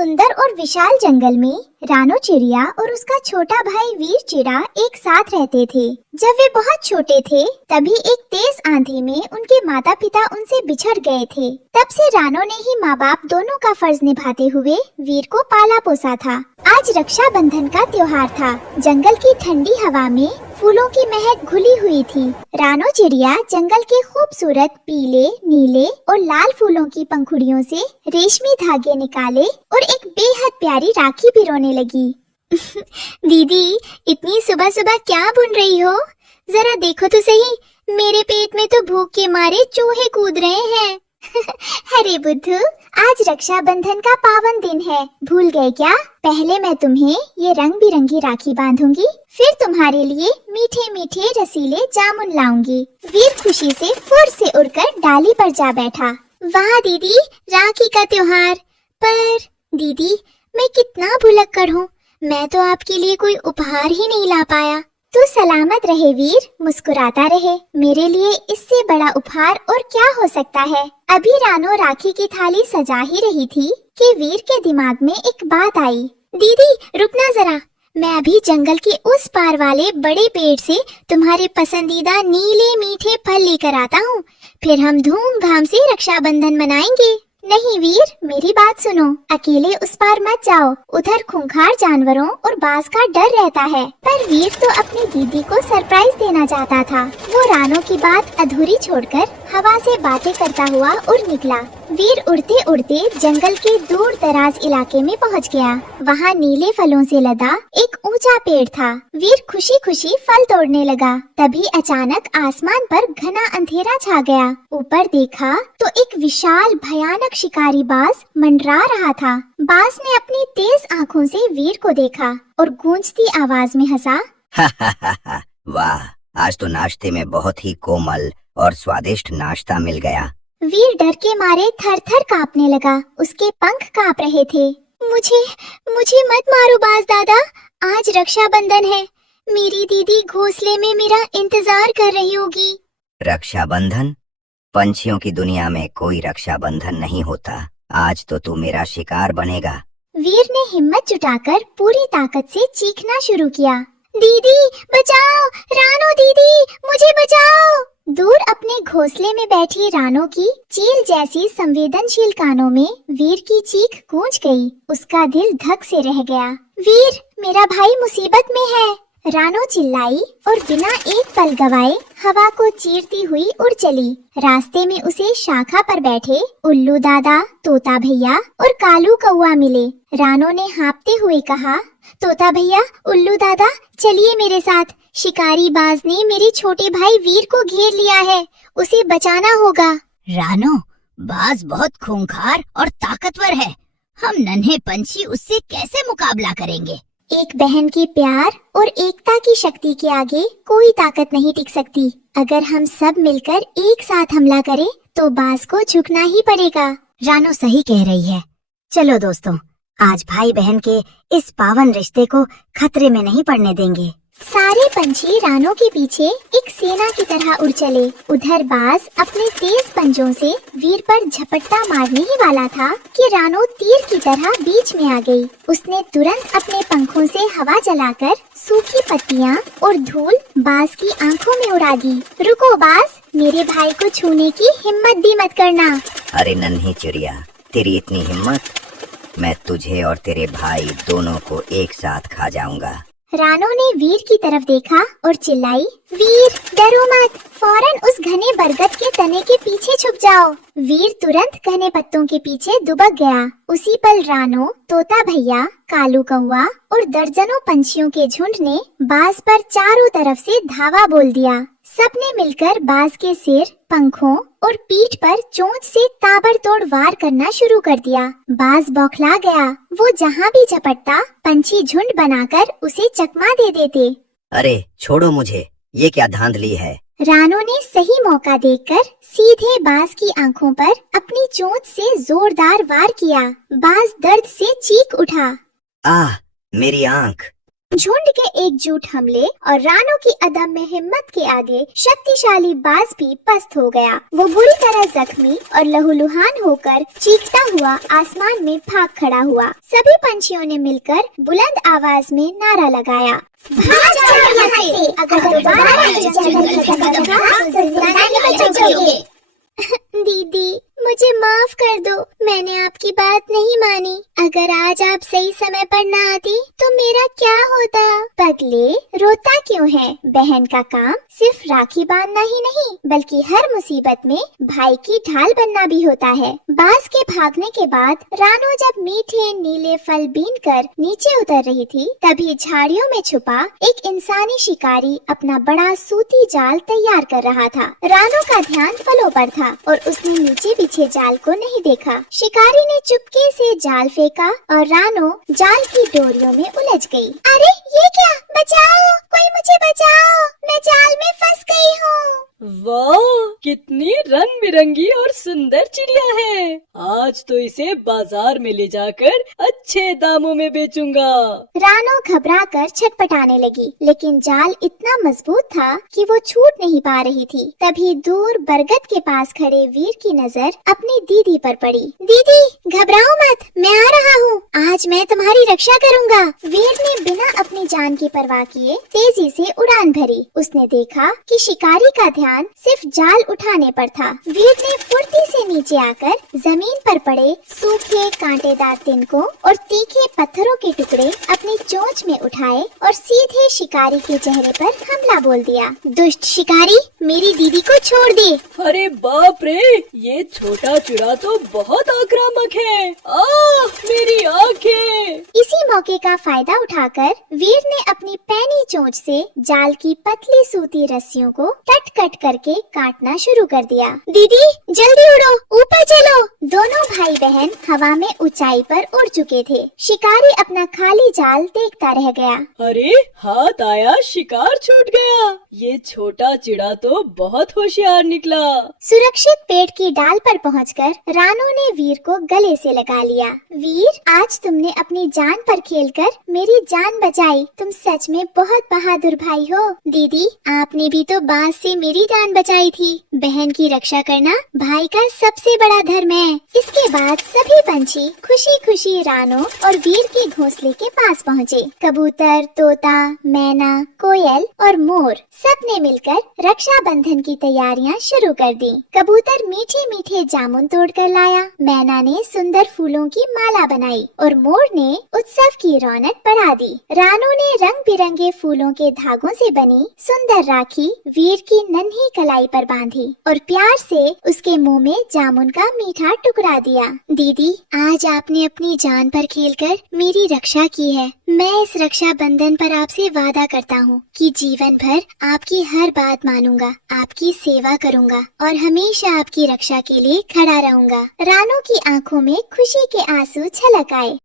सुंदर और विशाल जंगल में रानो चिड़िया और उसका छोटा भाई वीर चिड़ा एक साथ रहते थे। जब वे बहुत छोटे थे तभी एक तेज आंधी में उनके माता पिता उनसे बिछड़ गए थे। तब से रानो ने ही माँ बाप दोनों का फर्ज निभाते हुए वीर को पाला पोसा था। आज रक्षाबंधन का त्योहार था। जंगल की ठंडी हवा में फूलों की महक घुली हुई थी। रानो चिड़िया जंगल के खूबसूरत पीले, नीले और लाल फूलों की पंखुड़ियों से रेशमी धागे निकाले और एक बेहद प्यारी राखी पिरोने लगी। दीदी, इतनी सुबह सुबह क्या बुन रही हो? जरा देखो तो सही, मेरे पेट में तो भूख के मारे चूहे कूद रहे हैं। अरे बुद्धू, आज रक्षाबंधन का पावन दिन है, भूल गए क्या? पहले मैं तुम्हें ये रंग बिरंगी राखी बांधूंगी, फिर तुम्हारे लिए मीठे मीठे रसीले जामुन लाऊंगी। वीर खुशी से फुर से उड़कर डाली पर जा बैठा। वाह दीदी, राखी का त्योहार। पर दीदी, मैं कितना भुलक्कड़ हूँ, मैं तो आपके लिए कोई उपहार ही नहीं ला पाया। तू सलामत रहे वीर, मुस्कुराता रहे। मेरे लिए इससे बड़ा उपहार और क्या हो सकता है? अभी रानो राखी की थाली सजा ही रही थी कि वीर के दिमाग में एक बात आई। दीदी रुकना जरा, मैं अभी जंगल के उस पार वाले बड़े पेड़ से तुम्हारे पसंदीदा नीले मीठे फल लेकर आता हूँ, फिर हम धूमधाम से रक्षाबंधन मनाएंगे। नहीं वीर, मेरी बात सुनो, अकेले उस पार मत जाओ, उधर खूंखार जानवरों और बाज का डर रहता है। पर वीर तो अपनी दीदी को सरप्राइज देना चाहता था। वो रानो की बात अधूरी छोड़कर हवा से बातें करता हुआ उड़ निकला। वीर उड़ते उड़ते जंगल के दूर दराज इलाके में पहुंच गया। वहाँ नीले फलों से लदा एक ऊंचा पेड़ था। वीर खुशी खुशी फल तोड़ने लगा। तभी अचानक आसमान पर घना अंधेरा छा गया। ऊपर देखा तो एक विशाल भयानक शिकारी बाज मंडरा रहा था। बाज ने अपनी तेज आँखों से वीर को देखा और गूंजती आवाज में हंसा। वाह, आज तो नाश्ते में बहुत ही कोमल और स्वादिष्ट नाश्ता मिल गया। वीर डर के मारे थर थर कांपने लगा। उसके पंख कांप रहे थे। मुझे मत मारो बाज दादा, आज रक्षाबंधन है। मेरी दीदी घोंसले में मेरा इंतजार कर रही होगी। रक्षाबंधन? पंछियों की दुनिया में कोई रक्षाबंधन नहीं होता। आज तो तू मेरा शिकार बनेगा। वीर ने हिम्मत जुटाकर पूरी ताकत से चीखना शुरू किया। दीदी बचाओ, रानो दीदी, मुझे बचाओ। दूर अपने घोंसले में बैठी रानो की चील जैसी संवेदनशील कानों में वीर की चीख गूंज गई। उसका दिल धक से रह गया। वीर, मेरा भाई मुसीबत में है, रानो चिल्लाई और बिना एक पल गवाए हवा को चीरती हुई उड़ चली। रास्ते में उसे शाखा पर बैठे उल्लू दादा, तोता भैया और कालू कौआ मिले। रानो ने हाँफते हुए कहा, तोता भैया, उल्लू दादा, चलिए मेरे साथ। शिकारी बाज ने मेरे छोटे भाई वीर को घेर लिया है, उसे बचाना होगा। रानो, बाज बहुत खूंखार और ताकतवर है, हम नन्हे पंछी उससे कैसे मुकाबला करेंगे? एक बहन के प्यार और एकता की शक्ति के आगे कोई ताकत नहीं टिक सकती। अगर हम सब मिलकर एक साथ हमला करें तो बाज को झुकना ही पड़ेगा। रानो सही कह रही है। चलो दोस्तों, आज भाई बहन के इस पावन रिश्ते को खतरे में नहीं पड़ने देंगे। सारे पंछी रानो के पीछे एक सेना की तरह उड़ चले। उधर बाज अपने तेज पंजों से वीर पर झपट्टा मारने ही वाला था कि रानो तीर की तरह बीच में आ गई। उसने तुरंत अपने पंखों से हवा जलाकर सूखी पत्तियां और धूल बाज की आंखों में उड़ा दी। रुको बाज, मेरे भाई को छूने की हिम्मत भी मत करना। अरे नन्ही चिड़िया, तेरी इतनी हिम्मत? मैं तुझे और तेरे भाई दोनों को एक साथ खा जाऊंगा। रानो ने वीर की तरफ देखा और चिल्लाई, वीर डरो मत, फौरन उस घने बरगद के तने के पीछे छुप जाओ। वीर तुरंत घने पत्तों के पीछे दुबक गया। उसी पल रानो, तोता भैया, कालू कौआ और दर्जनों पंछियों के झुंड ने बाज पर चारों तरफ से धावा बोल दिया। सबने मिलकर बाज के सिर, पंखों और पीठ पर चोंच से ताबड़तोड़ वार करना शुरू कर दिया। बाज बौखला गया। वो जहाँ भी झपटता पंछी झुंड बनाकर उसे चकमा दे देते। अरे छोड़ो मुझे, ये क्या धांधली है? रानो ने सही मौका देखकर सीधे बाज की आंखों पर अपनी चोंच से जोरदार वार किया। बाज दर्द से चीख उठा। आह, मेरी आंख! झुंड के एकजुट हमले और रानो की अदम्य हिम्मत के आगे शक्तिशाली बाज भी पस्त हो गया। वो बुरी तरह जख्मी और लहूलुहान होकर चीखता हुआ आसमान में भाग खड़ा हुआ। सभी पंछियों ने मिलकर बुलंद आवाज में नारा लगाया, भाग जाओ यहाँ से, अगर दोबारा इस जंगल में कदम रखा तो जिंदा नहीं बचोगे। दीदी, मुझे माफ कर दो, मैंने आपकी बात नहीं मानी। अगर आज आप सही समय पर न आती तो मेरा क्या होता? पगले, रोता क्यों है? बहन का काम सिर्फ राखी बांधना ही नहीं, बल्कि हर मुसीबत में भाई की ढाल बनना भी होता है। बाज के भागने के बाद रानो जब मीठे नीले फल बीनकर नीचे उतर रही थी, तभी झाड़ियों में छुपा एक इंसानी शिकारी अपना बड़ा सूती जाल तैयार कर रहा था। रानो का ध्यान फलों पर था और उसने नीचे पीछे जाल को नहीं देखा। शिकारी ने चुपके से जाल फेंका और रानो जाल की डोरियों में उलझ गई। अरे ये क्या? बचाओ, कोई मुझे बचाओ, मैं जाल में फंस गई हूँ। वाह, कितनी रंग बिरंगी और सुंदर चिड़िया है। आज तो इसे बाजार में ले जाकर अच्छे दामों में बेचूंगा। रानो घबराकर छटपटाने लगी, लेकिन जाल इतना मजबूत था कि वो छूट नहीं पा रही थी। तभी दूर बरगद के पास खड़े वीर की नजर अपनी दीदी पर पड़ी। दीदी, घबराओ मत, मैं आ रहा हूँ, आज मैं तुम्हारी रक्षा करूँगा। वीर ने बिना अपनी जान की परवाह किए तेजी से उड़ान भरी। उसने देखा कि शिकारी का ध्यान सिर्फ जाल उठाने पर था। वीर ने फुर्ती से नीचे आकर जमीन पर पड़े सूखे कांटेदार तिनकों और तीखे पत्थरों के टुकड़े अपनी चोंच में उठाए और सीधे शिकारी के चेहरे पर हमला बोल दिया। दुष्ट शिकारी, मेरी दीदी को छोड़ दे। अरे बाप रे, ये छोटा चूरा तो बहुत आक्रामक है। मेरी आंखें। इसी मौके का फायदा उठाकर वीर ने अपनी पैनी चोंच से जाल की पतली सूती रस्सियों को कट कट करके काटना शुरू कर दिया। दीदी, जल्दी उड़ो, ऊपर चलो। दोनों भाई बहन हवा में ऊंचाई पर उड़ चुके थे। शिकारी अपना खाली जाल देखता रह गया। अरे हाथ आया, शिकार छूट गया। ये छोटा चिड़ा तो बहुत होशियार निकला। सुरक्षित पेड़ की डाल पर पहुंचकर रानो ने वीर को गले से लगा लिया। वीर, आज तुमने अपनी जान पर खेलकर मेरी जान बचाई। तुम सच में बहुत बहादुर भाई हो। दीदी, आपने भी तो बाज से मेरी जान बचाई थी। बहन की रक्षा करना भाई का सबसे बड़ा धर्म है। इसके बाद सभी पंछी खुशी खुशी रानो और वीर के घोंसले के पास पहुँचे। कबूतर, तोता, मैना, कोयल और मोर सब ने मिलकर रक्षाबंधन की तैयारियां शुरू कर दी। कबूतर मीठे मीठे जामुन तोड़ कर लाया, मैना ने सुंदर फूलों की माला बनाई और मोर ने उत्सव की रौनक बढ़ा दी। रानो ने रंग बिरंगे फूलों के धागों से बनी सुंदर राखी वीर की नन्ही कलाई पर बांधी और प्यार से उसके मुंह में जामुन का मीठा टुकड़ा दिया। दीदी, आज आपने अपनी जान पर खेलकर मेरी रक्षा की है। मैं इस रक्षा बंधन पर आपसे वादा करता हूँ कि जीवन भर आपकी हर बात मानूंगा, आपकी सेवा करूंगा और हमेशा आपकी रक्षा के लिए खड़ा रहूंगा। रानो की आंखों में खुशी के आंसू छलक आए।